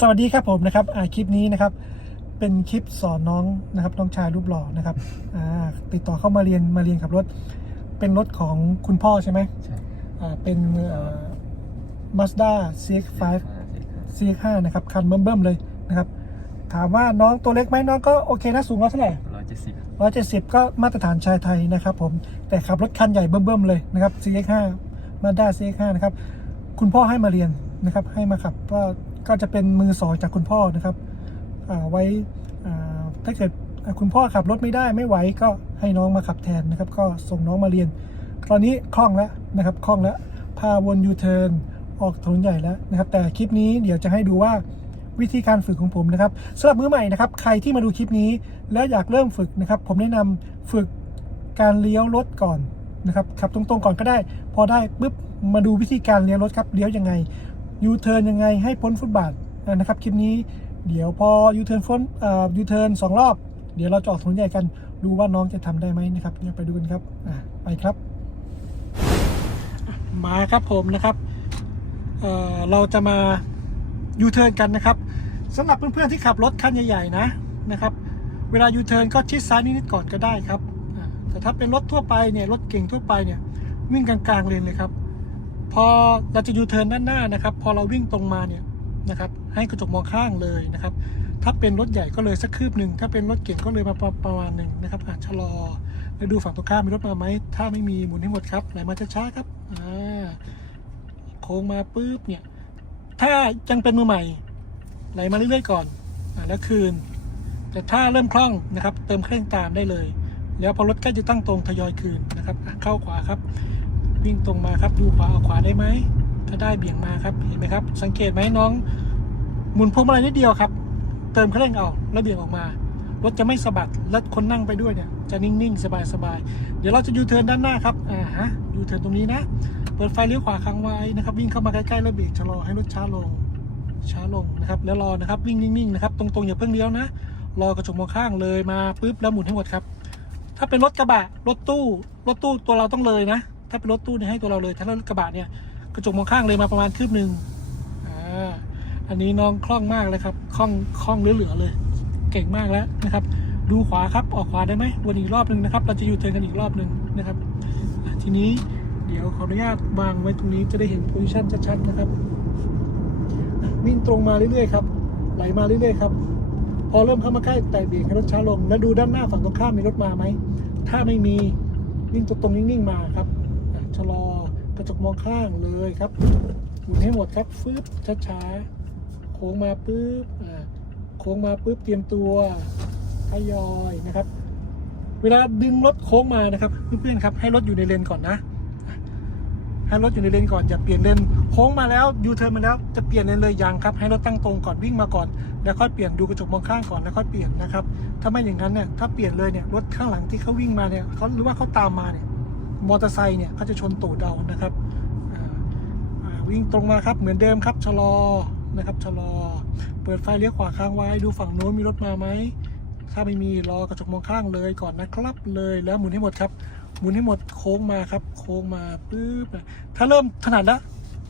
สวัสดีครับผมนะครับอ่าคลิปนี้นะครับ เป็นคลิปสอนน้องนะครับน้องชายรูปหล่อนะครับอ่าติดต่อเข้ามาเรียนมาเรียนขับรถ เป็นรถของคุณพ่อใช่ไหมใช่อ่าเป็นมาสด้า CX5 CX5 นะครับคันเบิ่มๆเลยนะครับ ถามว่าน้องตัวเล็กไหมน้องก็โอเคนะสูงร้อยเท่าไหร่ร้อยเจ็ดสิบร้อยเจ็ดสิบก็มาตรฐานชายไทยนะครับผมแต่ขับรถคันใหญ่เบิ่มๆเลยนะครับ CX5 Mazda CX5 นะครับคุณพ่อให้มาเรียนนะครับให้มาขับก็ ก็จะเป็นมือสองจากคุณพ่อนะครับไว้ถ้าเกิดคุณพ่อขับรถไม่ได้ไม่ไหวก็ให้น้องมาขับแทนนะครับ ก็ส่งน้องมาเรียน ตอนนี้คล่องแล้วนะครับคล่องแล้วพาวนยูเทิร์นออกถนนใหญ่แล้วนะครับ แต่คลิปนี้เดี๋ยวจะให้ดูว่าวิธีการฝึกของผมนะครับสำหรับมือใหม่นะครับ ใครที่มาดูคลิปนี้แล้วอยากเริ่มฝึกนะครับ ผมแนะนำฝึกการเลี้ยวรถก่อนนะครับขับตรงๆก่อนก็ได้ พอได้ปุ๊บมาดูวิธีการเลี้ยวรถครับเลี้ยวยังไง ยูเทิร์นยังไงให้พ้นฟุตบาทนะครับคลิปนี้เดี๋ยวพอยูเทิร์นพ้นยูเทิร์นสองรอบ เดี๋ยวเราจะออกถนนใหญ่กันดูว่าน้องจะทำได้ไหมนะครับเดี๋ยวไปดูกันครับไปครับ มาครับผมนะครับเเราจะมายูเทิร์นกันนะครับสำหรับเพื่อนๆที่ขับรถคันใหญ่ๆนะนะครับ เวลายูเทิร์นก็ชิดซ้ายนิดๆก่อนก็ได้ครับแต่ถ้าเป็นรถทั่วไปเนี่ยรถเก่งทั่วไปเนี่ยวิ่งกลางๆเลนเลยครับ พอเราจะยูเทิร์นด้านหน้านะครับ พอเราวิ่งตรงมาเนี่ยนะครับ ให้กระจกมองข้างเลยนะครับ ถ้าเป็นรถใหญ่ก็เลยสักคืบหนึ่งถ้าเป็นรถเก่งก็เลยมาประประมาณหนึ่งนะครับอะชะลอแล้วดูฝั่งตรงข้ามมีรถมาไหมถ้าไม่มีหมุนให้หมดครับไหลมาช้าๆครับอ่าโค้งมาปุ๊บเนี่ย ถ้ายังเป็นมือใหม่ ไหลมาเรื่อยๆก่อนอ่าแล้วคืน แต่ถ้าเริ่มคล่องนะครับ เติมเครื่องตามได้เลย แล้วพอรถใกล้จะตั้งตรงทยอยคืนนะครับเข้าขวาครับ วิ่งตรงมาครับ ดูขวาเอาขวาได้ไหม ถ้าได้เบี่ยงมาครับเห็นไหมครับ สังเกตไหมน้องหมุนพวงมาลัยนิดเดียวครับ เติมเครื่องเอาแล้วเบี่ยงออกมารถจะไม่สะบัดและคนนั่งไปด้วยเนี่ยจะนิ่งๆ สบายๆ เดี๋ยวเราจะยูเทิร์นด้านหน้าครับอ่าฮะยูเทิร์นตรงนี้นะ เปิดไฟเลี้ยวขวาค้างไว้นะครับวิ่งเข้ามาใกล้ๆแล้วเบรกชะลอให้รถช้าลงช้าลงนะครับแล้วรอนะครับวิ่งนิ่งๆนะครับตรงๆอย่าเพิ่งเลี้ยวนะรอกระจกมองข้างเลยมาปุ๊บแล้วหมุนให้หมดครับ ถ้าเป็นรถกระบะรถตู้รถตู้ตัวเราต้องเลยนะ ถ้าเป็นรถตู้เนี่ยให้ตัวเราเลย ถ้ารถกระบะเนี่ยกระจกมองข้างเลยมาประมาณคืบหนึ่งอ่าอันนี้น้องคล่องมากเลยครับคล่องคล่องเหลือๆเลย เก่งมากแล้วนะครับ ดูขวาครับออกขวาได้ไหมวนอีกรอบหนึ่งนะครับ เราจะยูเทิร์นกันอีกรอบหนึ่งนะครับ ทีนี้เดี๋ยวขออนุญาตวางไว้ตรงนี้จะได้เห็นโพซิชันชัดๆนะครับวิ่งตรงมาเรื่อยๆครับไหลมาเรื่อยๆครับพอเริ่มเข้ามาใกล้แต่เบรกให้รถช้าลง แล้วดูด้านหน้าฝั่งตรงข้ามมีรถมาไหมถ้าไม่มีวิ่งตรงๆนิ่งๆมาครับ ชะลอกระจกมองข้างเลยครับหมุนให้หมดครับฟืบช้าๆโค้งมาปุ๊บอ่าโค้งมาปุ๊บเตรียมตัวทยอยนะครับ เวลาดึงรถโค้งมานะครับเพื่อนๆครับ ให้รถอยู่ในเลนก่อนนะให้รถอยู่ในเลนก่อนอย่าเปลี่ยนเลนโค้งมาแล้วยูเทิร์นมาแล้วจะเปลี่ยนเลนเลยยังครับ ให้รถตั้งตรงก่อนวิ่งมาก่อน แล้วค่อยเปลี่ยนดูกระจกมองข้างก่อนแล้วค่อยเปลี่ยนนะครับถ้าไม่อย่างนั้นเนี่ยถ้าเปลี่ยนเลยเนี่ยรถข้างหลังที่เขาวิ่งมาเนี่ยเขาหรือว่าเขาตามมาเนี่ย มอเตอร์ไซค์เนี่ยเขาจะชนตูดเรานะครับวิ่งตรงมาครับเหมือนเดิมครับชะลอนะครับชะลอ เปิดไฟเลี้ยวขวาค้างไว้ ดูฝั่งโน้นมีรถมาไหมถ้าไม่มีรอกระจกมองข้างเลยก่อนนะครับเลยแล้วหมุนให้หมดครับ หมุนให้หมดโค้งมาครับ โค้งมาปุ๊บถ้าเริ่มถนัดแล้ว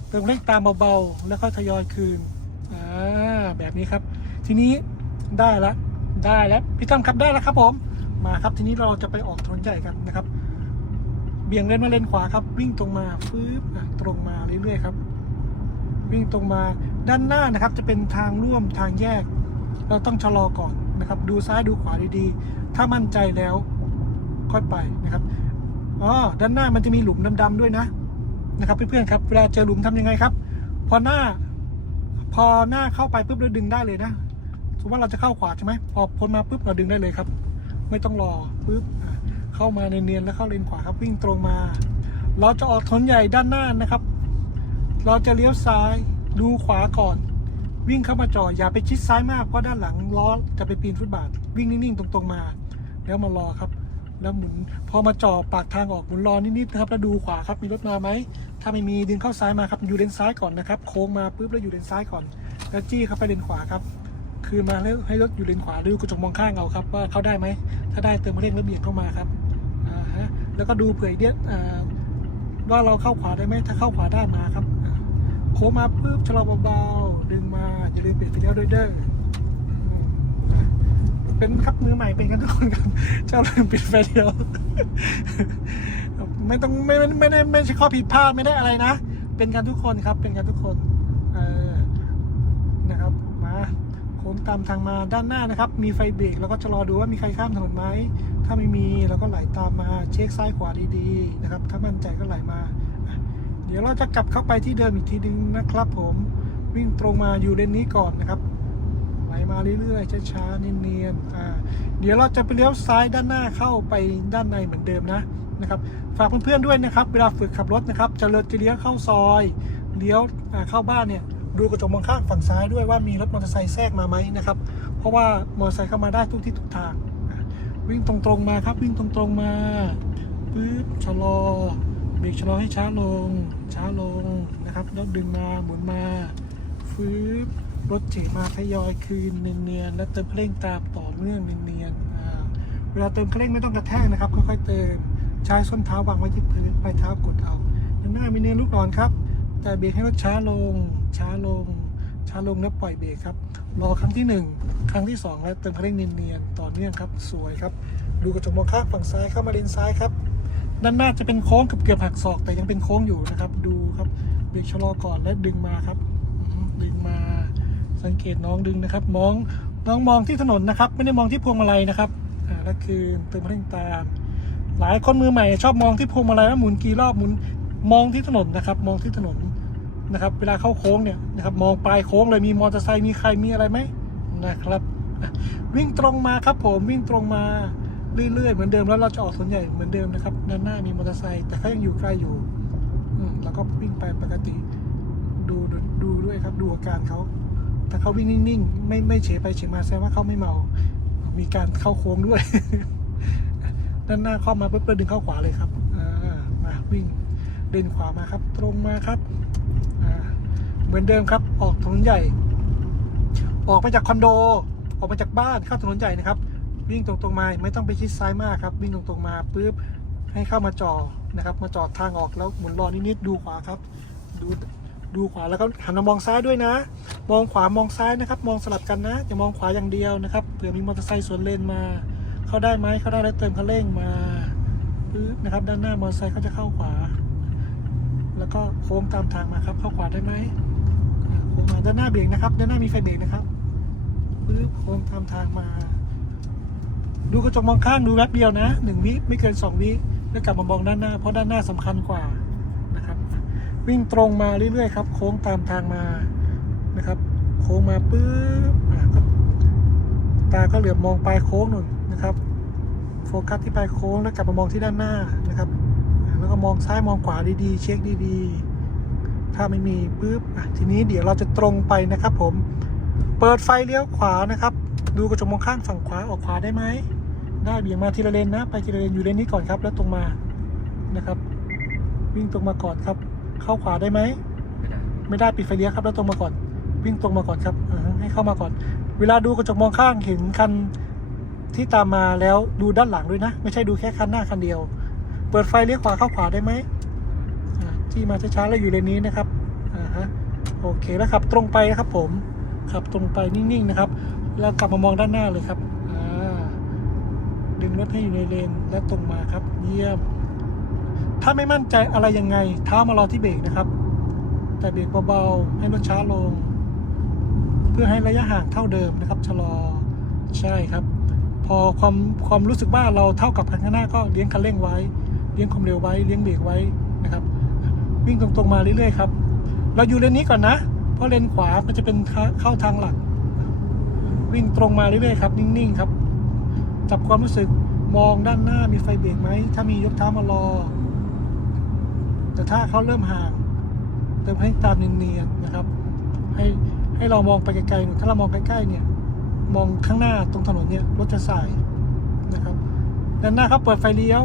เติมเร่งตามเบาๆแล้วค่อยทยอยคืนอ่าแบบนี้ครับ ทีนี้ได้ละได้แล้วพี่ตั้มครับได้แล้วครับผมมาครับทีนี้เราจะไปออกถนนใหญ่กันนะครับ เบี่ยงเลนมาเลนขวาครับ วิ่งตรงมาฟืบอะตรงมาเรื่อยๆครับ วิ่งตรงมาด้านหน้านะครับ จะเป็นทางร่วมทางแยก เราต้องชะลอก่อนนะครับ ดูซ้ายดูขวาดีๆ ถ้ามั่นใจแล้วค่อยไปนะครับอ๋อด้านหน้ามันจะมีหลุมดำๆด้วยนะนะครับ เพื่อนๆครับเวลาเจอหลุมทำยังไงครับ พอหน้า พอหน้าเข้าไปปุ๊บเราดึงได้เลยนะสมมติว่าเราจะเข้าขวาใช่ไหมพอพ้นมาปุ๊บเราดึงได้เลยครับ ไม่ต้องรอปุ๊บอะ เข้ามาเนียนๆแล้วเข้าเลนขวาครับวิ่งตรงมา เราจะออกถนนใหญ่ด้านหน้านะครับ เราจะเลี้ยวซ้ายดูขวาก่อน วิ่งเข้ามาจอดอย่าไปชิดซ้ายมากเพราะด้านหลังล้อจะไปปีนฟุตบาท วิ่งนิ่งๆตรงๆมา แล้วมารอครับ แล้วหมุนพอมาจอดปากทางออกหมุนรอนิดๆนะครับแล้วดูขวาครับมีรถมาไหมถ้าไม่มีดึงเข้าซ้ายมาครับอยู่เลนซ้ายก่อนนะครับโค้งมาปุ๊บแล้วอยู่เลนซ้ายก่อน แล้วจี้เข้าไปเลนขวาครับคืนมาแล้วให้รถอยู่เลนขวาดูกระจกมองข้างเอาครับว่าเข้าได้ไหม ถ้าได้เติมเร่งแล้วเบี่ยงเข้ามาครับ แล้วก็ดูเผื่ออีกเนี่ยว่าเราเข้าขวาได้ไหมถ้าเข้าขวาได้มาครับโค้งมาปุ๊บชะลอเบาๆดึงมาอย่าลืมปิดไฟเลี้ยวด้วยเด้อเป็นครับมือใหม่เป็นกันทุกคนครับเจ้าลืมปิดไฟเลี้ยวไม่ต้องไม่ไม่ไม่ได้ไม่ใช่ข้อผิดพลาดไม่ได้อะไรนะ เป็นกันทุกคนครับเป็นกันทุกคน เออ โค้งตามทางมาด้านหน้านะครับ มีไฟเบรกแล้วก็จะรอดูว่ามีใครข้ามถนนไหม ถ้าไม่มีเราก็ไหลตามมาเช็คซ้ายขวาดีๆนะครับ ถ้ามั่นใจก็ไหลมา เดี๋ยวเราจะกลับเข้าไปที่เดิมอีกทีนึงนะครับ ผมวิ่งตรงมาอยู่เลนนี้ก่อนนะครับไหลมาเรื่อยๆช้าๆเนียนๆอ่าเดี๋ยวเราจะไปเลี้ยวซ้ายด้านหน้าเข้าไปด้านในเหมือนเดิมนะนะครับฝากเพื่อนๆด้วยนะครับ เวลาฝึกขับรถนะครับจะเลิศจะเลี้ยวเข้าซอยเลี้ยวเข้าบ้านเนี่ย ดูกระจกมองข้างฝั่งซ้ายด้วยว่ามีรถมอเตอร์ไซค์แทรกมาไหมนะครับ เพราะว่ามอเตอร์ไซค์เข้ามาได้ทุกที่ทุกทาง วิ่งตรงๆมาครับ วิ่งตรงๆมาปึ๊บชะลอเบรกชะลอให้ช้าลง ช้าลงนะครับแล้วดึงมาหมุนมาฟืบรถเจมาทยอยคืนเนียนๆแล้วเติมเคร่งตามต่อเนื่องเนียนๆเวลาเติมเคร่งไม่ต้องกระแทกนะครับค่อยๆเติมใช้ส้นเท้าวางไว้ที่พื้นปลายเท้ากดเอาด้านหน้ามีเนินลูกศรครับ แต่เบรกให้รถช้าลง ช้าลง ช้าลงแล้วปล่อยเบรกครับ รอครั้งที่หนึ่งครั้งที่สองแล้วเติมคันเร่งเนียนๆต่อเนื่องครับ สวยครับ ดูกระจกมองข้างฝั่งซ้ายเข้ามาเลนซ้ายครับ ด้านหน้าจะเป็นโค้งเกือบเกือบหักศอกแต่ยังเป็นโค้งอยู่นะครับ ดูครับ เบรกชะลอก่อนและดึงมาครับ ดึงมา สังเกตน้องดึงนะครับ มอง น้องมองที่ถนนนะครับ ไม่ได้มองที่พวงมาลัยนะครับ อ่า แล้วคือเติมคันเร่งตาม หลายคนมือใหม่ ชอบมองที่พวงมาลัยว่าหมุนกี่รอบหมุน มองที่ถนนนะครับ มองที่ถนน นะครับ เวลาเข้าโค้งเนี่ยนะครับมองปลายโค้งเลยมีมอเตอร์ไซค์มีใครมีอะไรไหมนะครับ วิ่งตรงมาครับผมวิ่งตรงมาเรื่อยๆเหมือนเดิมแล้วเราจะออกสวนใหญ่เหมือนเดิมนะครับด้านหน้ามีมอเตอร์ไซค์แต่เขายังอยู่ใกล้อยู่อืแล้วก็วิ่งไปปกติ ดูดูด้วยครับดูอาการเขาถ้าเขาวิ่งนิ่งๆ ไม่ไม่เฉยไปเฉยมาแสดงว่าเขาไม่เมา มีการเข้าโค้งด้วย ด้านหน้าเข้ามาปุ๊บเราดึงเข้าขวาเลยครับอมาวิ่งเดินขวามาครับ ตรงมาครับ เหมือนเดิมครับ ออกถนนใหญ่ ออกมาจากคอนโด ออกมาจากบ้านเข้าถนนใหญ่นะครับ วิ่งตรงๆมาไม่ต้องไปชิดซ้ายมากครับ วิ่งตรงๆมาปุ๊บให้เข้ามาจอดนะครับ มาจอดทางออกแล้วหมุนรอนิดๆดูขวาครับ ดูดูขวาแล้วก็หันมามองซ้ายด้วยนะ มองขวามองซ้ายนะครับ มองสลับกันนะอย่ามองขวาอย่างเดียวนะครับเผื่อมีมอเตอร์ไซค์สวนเลนมา เข้าได้ไหมเข้าได้แล้วเติมคันเร่งมาปึ๊บนะครับ ด้านหน้ามอเตอร์ไซค์เขาจะเข้าขวา แล้วก็โค้งตามทางมาครับเข้าขวาได้ไหมโค้งมาด้านหน้าเบรกนะครับ ด้านหน้ามีไฟเบรกนะครับปึ๊บโค้งตามทางมา ดูกระจกมองข้างดูแวบเดียวนะหนึ่งวิไม่เกินสองวิแล้วกลับมามองด้านหน้า เพราะด้านหน้าสำคัญกว่านะครับ วิ่งตรงมาเรื่อยๆครับ โค้งตามทางมานะครับ โค้งมาปึ๊บอะก็ตาก็เหลือบมองปลายโค้งหนุนนะครับ โฟกัสที่ปลายโค้งแล้วกลับมามองที่ด้านหน้านะครับ แล้วก็มองซ้ายมองขวาดีๆ เช็คดีๆ ถ้าไม่มีปึ๊บทีนี้เดี๋ยวเราจะตรงไปนะครับ ผม เปิดไฟเลี้ยวขวานะครับ ดูกระจกมองข้างฝั่งขวาออกขวาได้ไหม ได้เบี่ยงมาทีละเลนนะ ไปทีละเลนอยู่เลนนี้ก่อนครับ แล้วตรงมานะครับ วิ่งตรงมาก่อนครับ เข้าขวาได้ไหมไม่ได้ไม่ได้ปิดไฟเลี้ยวครับแล้วตรงมาก่อน วิ่งตรงมาก่อนครับให้เข้ามาก่อน เวลาดูกระจกมองข้างเห็นคันที่ตามมาแล้วดูด้านหลังด้วยนะ ไม่ใช่ดูแค่คันหน้าคันเดียว ปิดไฟเลี้ยวขวาเข้าขวาได้ไหมที่มาช้าๆแล้วอยู่เลนนี้นะครับอ่าฮะโอเคแล้วขับตรงไปนะครับผมขับตรงไปนิ่งๆนะครับ แล้วกลับมามองด้านหน้าเลยครับอ่าดึงรถให้อยู่ในเลนแล้วตรงมาครับเยี่ยมถ้าไม่มั่นใจอะไรยังไงเท้ามารอที่เบรกนะครับ แต่เบรกเบาๆให้รถช้าลง เพื่อให้ระยะห่างเท่าเดิมนะครับชะลอใช่ครับ พอความความรู้สึกว่าเราเท่ากับคันข้างหน้าก็เลี้ยงคันเร่งไว้ เลี้ยงความเร็วไว้เลี้ยงเบรกไว้นะครับ วิ่งตรงๆมาเรื่อยๆครับ เราอยู่เลนนี้ก่อนนะ เพราะเลนขวามันจะเป็นเข้าทางหลัก วิ่งตรงมาเรื่อยๆครับ นิ่งๆครับ จับความรู้สึกมองด้านหน้ามีไฟเบรกไหม ถ้ามียกเท้ามารอ แต่ถ้าเขาเริ่มห่างเติมให้ตามเนียนๆนะครับ ให้ให้เรามองไปไกลๆหน่อยถ้าเรามองใกล้ๆเนี่ย มองข้างหน้าตรงถนนเนี่ยรถจะสายนะครับด้านหน้าครับเปิดไฟเลี้ยว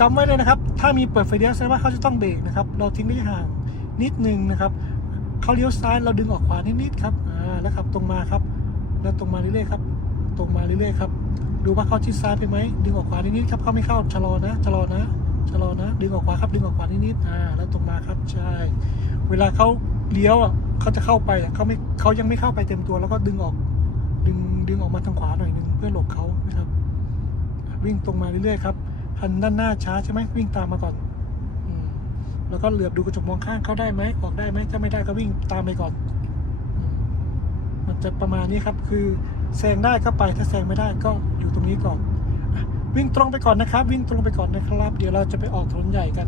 จำไว้เลยนะครับ ถ้ามีเปิดไฟเลี้ยวแสดงว่าเขาจะต้องเบรกนะครับ เราทิ้งระยะห่างนิดนึงนะครับเขาเลี้ยวซ้ายเราดึงออกขวานิดๆครับอ่าแล้วขับตรงมาครับ แล้วตรงมาเรื่อยๆครับ ตรงมาเรื่อยๆครับ ดูว่าเขาชิดซ้ายไปไหมดึงออกขวานิดๆครับเขาไม่เข้าชะลอนะชะลอนะชะลอนะ ดึงออกขวาครับ ดึงออกขวานิดๆอ่าแล้วตรงมาครับใช่ เวลาเขาเลี้ยวอะเขาจะเข้าไปเขาไม่เขายังไม่เข้าไปเต็มตัวแล้วก็ดึงออก ดึงดึงออกมาทางขวาหน่อยนึงเพื่อหลบเขานะครับ วิ่งตรงมาเรื่อยๆครับ คันด้านหน้าช้าใช่ไหมวิ่งตามมาก่อนอืมแล้วก็เหลือบดูกระจกมองข้างเข้าได้ไหมออกได้ไหมถ้าไม่ได้ก็วิ่งตามไปก่อนอืมมันจะประมาณนี้ครับ คือแซงได้ก็ไปถ้าแซงไม่ได้ก็อยู่ตรงนี้ก่อนอะวิ่งตรงไปก่อนนะครับ วิ่งตรงไปก่อนนะครับ เดี๋ยวเราจะไปออกถนนใหญ่กัน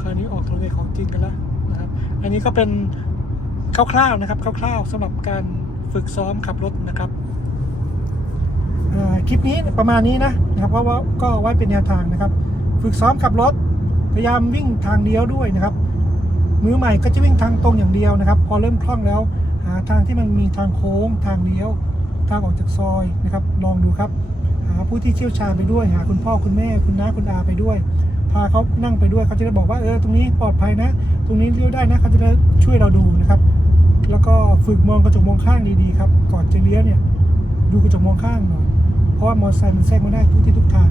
คราวนี้ออกถนนใหญ่ของจริงกันแล้วนะครับ อันนี้ก็เป็นคร่าวๆนะครับคร่าวๆสำหรับการฝึกซ้อมขับรถนะครับอ่า คลิปนี้ประมาณนี้นะนะครับเพราะว่าก็ไว้เป็นแนวทางนะครับ ฝึกซ้อมขับรถพยายามวิ่งทางเลี้ยวด้วยนะครับ มือใหม่ก็จะวิ่งทางตรงอย่างเดียวนะครับ พอเริ่มคล่องแล้วหาทางที่มันมีทางโค้งทางเลี้ยวทางออกจากซอยนะครับ ลองดูครับ หาผู้ที่เชี่ยวชาญไปด้วย หาคุณพ่อคุณแม่ คุณน้าคุณอาไปด้วย พาเขานั่งไปด้วยเขาจะได้บอกว่าเออตรงนี้ปลอดภัยนะ ตรงนี้เลี้ยวได้นะเขาจะได้ช่วยเราดูนะครับ แล้วก็ฝึกมองกระจกมองข้างดีๆครับ ก่อนจะเลี้ยวเนี่ย ดูกระจกมองข้างหน่อย ราะว่ามอเตอร์ไซค์มันแทรกมาได้ทุกที่ทุกทาง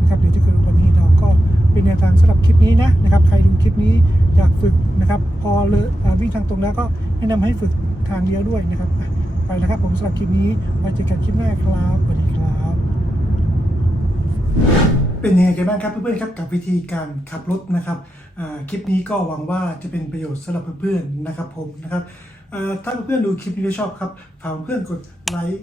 นะครับเดี๋ยวจะเกิดอุบัติเหตุเราก็เป็นแนวทางสำหรับคลิปนี้นะนะครับ ใครดูคลิปนี้อยากฝึกนะครับ พอเลอวิ่งทางตรงแล้วก็แนะนำให้ฝึกทางเลี้ยวด้วยนะครับ ไปแล้วครับผมสำหรับคลิปนี้ไว้เจอกันคลิปหน้าครับสวัสดีครับ เป็นยังไงกันบ้างครับเพื่อนๆครับกับวิธีการขับรถนะครับคลิปนี้ก็หวังว่าจะเป็นประโยชน์สำหรับเพื่อนๆนะครับผมนะครับถ้าเพื่อนๆดูคลิปนี้แล้วชอบครับฝากเพื่อนกดไลค์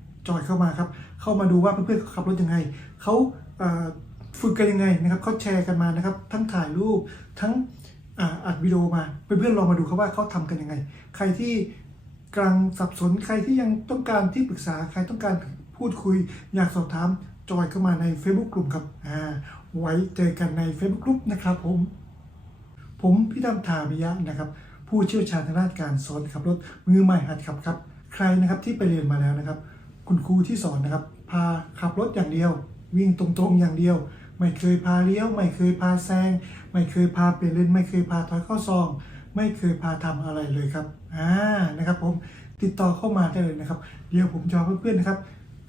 จอยเข้ามาครับ เข้ามาดูว่าเพื่อนๆขับรถยังไงเขาฝึกกันยังไงนะครับเขาแชร์กันมานะครับ ทั้งถ่ายรูปทั้งอัดวิดีโอมาเพื่อนๆลองมาดูครับว่าเขาทำกันยังไง ใครที่กำลังสับสนใครที่ยังต้องการที่ปรึกษาใครต้องการพูดคุย อยากสอบถามจอยเข้ามาใน Facebook กลุ่มครับอ่าไว้เจอกันใน Facebook กลุ่มนะครับผม ผมพี่ดำทามิยะนะครับ ผู้เชี่ยวชาญทางด้านการสอนขับรถมือใหม่หัดขับครับ ใครนะครับที่ไปเรียนมาแล้วนะครับ คุณครูที่สอนนะครับ พาขับรถอย่างเดียว วิ่งตรงๆอย่างเดียว ไม่เคยพาเลี้ยว ไม่เคยพาแซง ไม่เคยพาเปลี่ยนเลนไม่เคยพาถอยเข้าซอง ไม่เคยพาทำอะไรเลยครับอ่านะครับผมติดต่อเข้ามาได้เลยนะครับ เดี๋ยวผมจะเอาเพื่อนๆนะครับ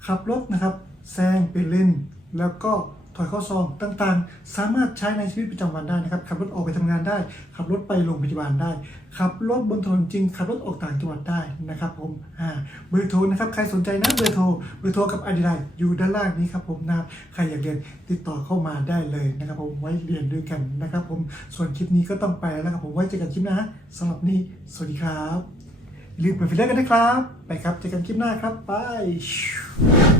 ขับรถนะครับแซงเป็นเลนแล้วก็ ถอยข้าซองต่างๆ สามารถใช้ในชีวิตประจำวันได้นะครับ ขับรถออกไปทำงานได้ ขับรถไปโรงพยาบาลได้ ขับรถบนถนนจริง ขับรถออกต่างจังหวัดได้นะครับผมอ่าเบอร์โทรนะครับ ใครสนใจนะเบอร์โทร เบอร์โทรกับอดีไลอยู่ด้านล่างนี้ครับผมนะครับ ใครอยากเรียนติดต่อเข้ามาได้เลยนะครับผม ไว้เรียนด้วยกันนะครับผม ส่วนคลิปนี้ก็ต้องไปแล้วครับผม ไว้เจอกันคลิปหน้าสำหรับนี้ สวัสดีครับลืมเปิดไฟเลือกกันนะครับ ไปครับ เจอกันคลิปหน้าครับ บาย